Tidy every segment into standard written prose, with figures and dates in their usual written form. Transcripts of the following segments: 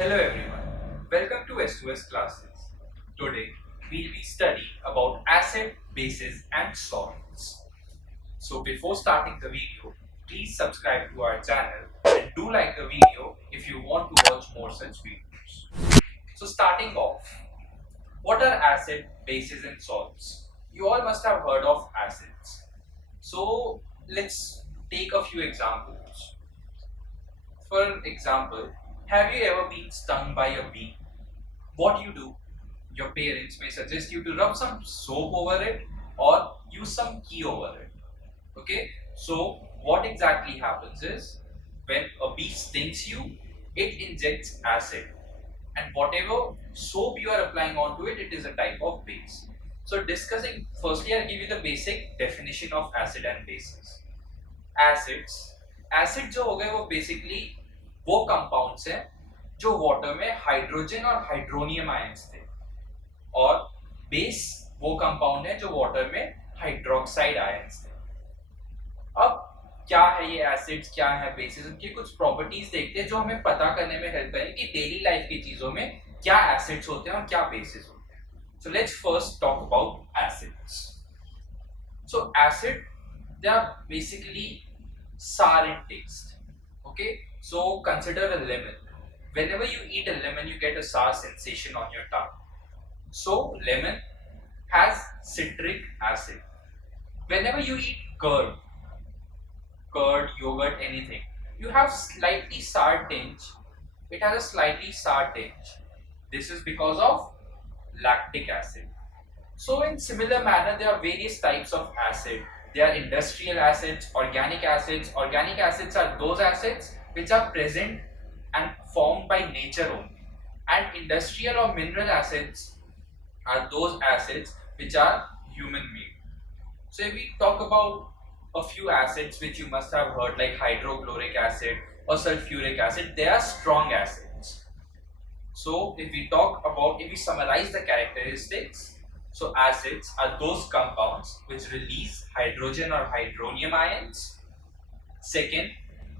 Hello everyone, welcome to S2S classes. Today we'll be studying about acid, bases and salts. So before starting the video, please subscribe to our channel and do like the video if you want to watch more such videos. So starting off, what are acid, bases and salts? You all must have heard of acids. So let's take a few examples. For example, have you ever been stung by a bee? What you do, your parents may suggest you to rub some soap over it or use some key over it. Okay, so what exactly happens is when a bee stings you, it injects acid, and whatever soap you are applying onto it, it is a type of base. So discussing firstly, I'll give you the basic definition of acid and bases. Acids acid जो हो गए वो basically वो compounds हैं जो water में hydrogen और hydronium ions थे, और बेस वो कंपाउंड है जो वाटर में हाइड्रोक्साइड आयंस थे। अब क्या है ये एसिड्स, क्या है बेसिस, उनकी कुछ प्रॉपर्टीज देखते हैं जो हमें पता करने में हेल्प करें कि डेली लाइफ की चीजों में क्या एसिड्स होते हैं और क्या बेसिस होते हैं। So let's first talk about acids. So acid, they are basically sour in taste. Okay, so consider a lemon. Whenever you eat a lemon, you get a sour sensation on your tongue. So lemon has citric acid. Whenever you eat curd, yogurt, anything, you have slightly sour tinge. It has a slightly sour tinge. This is because of lactic acid. So in similar manner, there are various types of acid. They are industrial acids, organic acids. Organic acids are those acids which are present and formed by nature only. And industrial or mineral acids are those acids which are human made. So if we talk about a few acids which you must have heard, like hydrochloric acid or sulfuric acid, they are strong acids. So if we summarize the characteristics, so acids are those compounds which release hydrogen or hydronium ions. Second,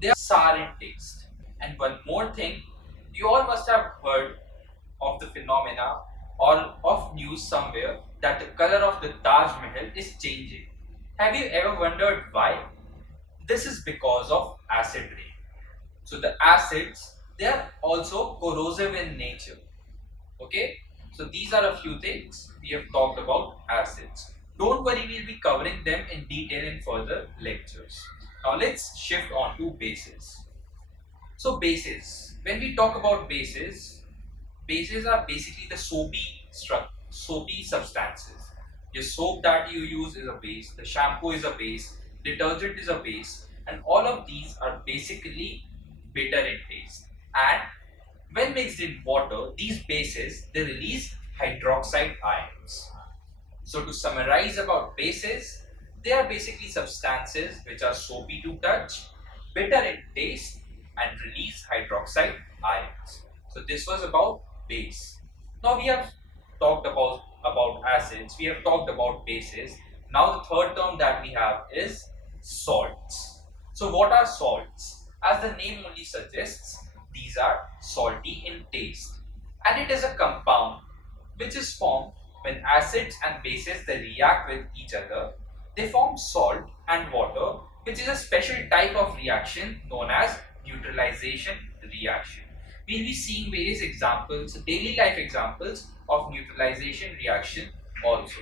they are sour in taste. And one more thing, you all must have heard of the phenomena or of news somewhere that the color of the Taj Mahal is changing. Have you ever wondered why? This is because of acid rain. So the acids, they are also corrosive in nature. Okay, so these are a few things we have talked about acids. Don't worry, we'll be covering them in detail in further lectures. Now let's shift on to bases. So bases, when we talk about bases, bases are basically the soapy substances. Your soap that you use is a base, the shampoo is a base, detergent is a base, and all of these are basically bitter in taste. And when mixed in water, these bases, they release hydroxide ions. So to summarize about bases, they are basically substances which are soapy to touch, bitter in taste, and release hydroxide ions. So this was about base. Now we have talked about acids, we have talked about bases. Now the third term that we have is salts. So what are salts? As the name only suggests, these are salty in taste, and it is a compound which is formed when acids and bases they react with each other. They form salt and water, which is a special type of reaction known as neutralization reaction. We'll be seeing various examples, daily life examples of neutralization reaction also.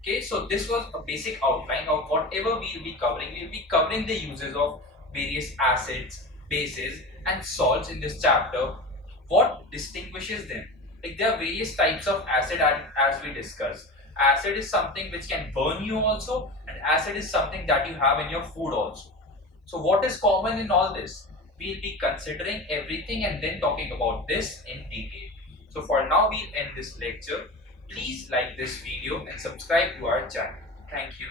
Okay, so this was a basic outline of whatever we'll be covering. We'll be covering the uses of various acids, bases and salts in this chapter. What distinguishes them? Like there are various types of acid as we discussed. Acid is something which can burn you also, and acid is something that you have in your food also. So what is common in all this? We'll be considering everything and then talking about this in detail. So for now we'll end this lecture. Please like this video and subscribe to our channel. Thank you.